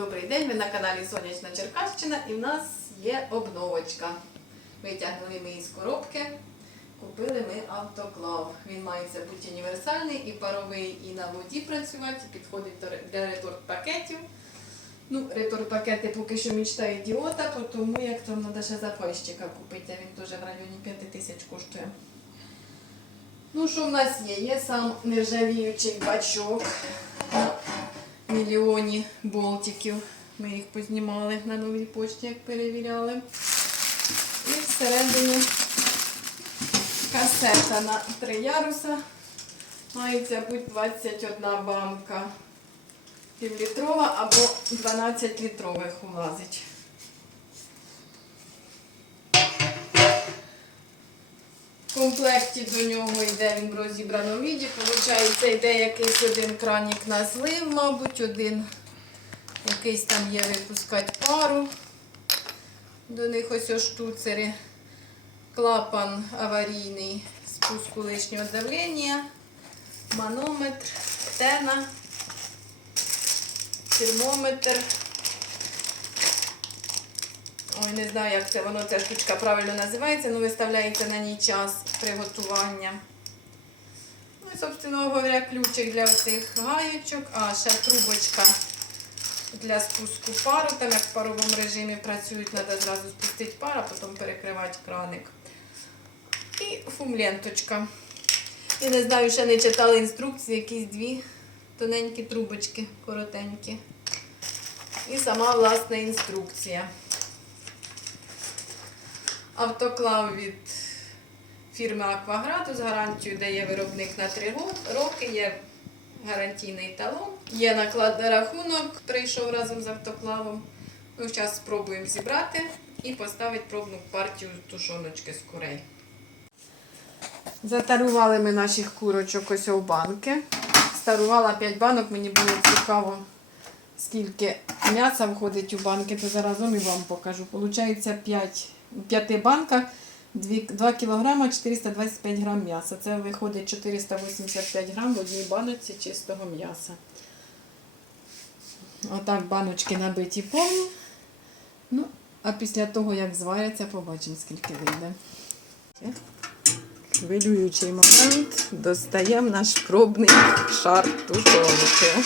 Добрий день, ви на каналі Сонячна Черкащина і в нас є обновочка. Витягнули ми із коробки, купили ми автоклав. Він мається бути універсальний і паровий, і на воді працювати, підходить для реторт-пакетів. Ну, реторт-пакети поки що мічта ідіота, тому як там треба ще запайщика купити, а він теж в районі 5 тисяч коштує. Ну, що в нас є? Є сам нержавіючий бачок мільйоні болтиків. Ми їх познімали на новій почті, як перевіряли. І всередині касета на три яруса. Мається будь 21 банка півлітрова або 12 літрових улазить. Комплекті до нього йде він в розібраному віді. Получається, йде якийсь один кранік на злив, мабуть, один якийсь там є випускати пару. До них ось о штуцери. Клапан аварійний спуску лишнього давлення, манометр, тена, термометр. Ой, не знаю, як це воно ця штучка правильно називається, але виставляється на ній час приготування. Ну і, собственно говоря, ключик для цих гаєчок, а ще трубочка для спуску пару. Там як в паровому режимі працюють, треба зразу спустити пар, а потім перекривати краник. І фумленточка. І не знаю, ще не читали інструкції, якісь дві тоненькі трубочки, коротенькі. І сама власна інструкція. Автоклав від фірми Акваграду з гарантією дає виробник на 3 роки, є гарантійний талон, є накладний рахунок, прийшов разом з автоклавом. Ми зараз спробуємо зібрати і поставити пробну партію тушоночки з курей. Затарували ми наших курочок ось у банки. Старувала 5 банок, мені було цікаво, скільки м'яса входить у банки, то заразом і вам покажу. Получається 5, 5 банках 2, 2 кг 425 грам м'яса. Це виходить 485 грам в одній баночці чистого м'яса. Отак баночки набиті повні. Ну, а після того, як зваряться, побачимо, скільки вийде. Хвилюючий момент. Достаємо наш пробний шар тушонки.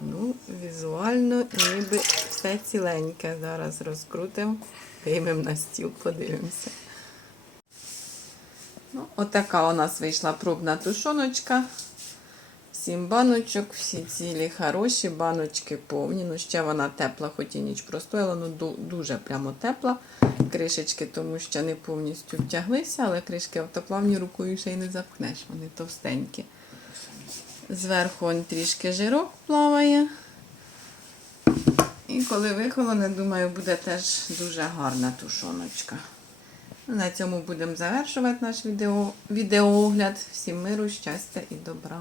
Ну, візуально ніби все ціленьке. Зараз розкрутимо, приймемо на стіл, подивимося. Ну, отака у нас вийшла пробна тушоночка. Сім баночок, всі цілі хороші, баночки повні. Ну, ще вона тепла, хоч і ніч простояла, ну дуже прямо тепла. Кришечки, тому що не повністю втяглися, але кришки автоплавні рукою ще й не запхнеш, вони товстенькі. Зверху он трішки жирок плаває. І коли вихолоне, думаю, буде теж дуже гарна тушоночка. На цьому будемо завершувати наш відео, відеоогляд. Всім миру, щастя і добра.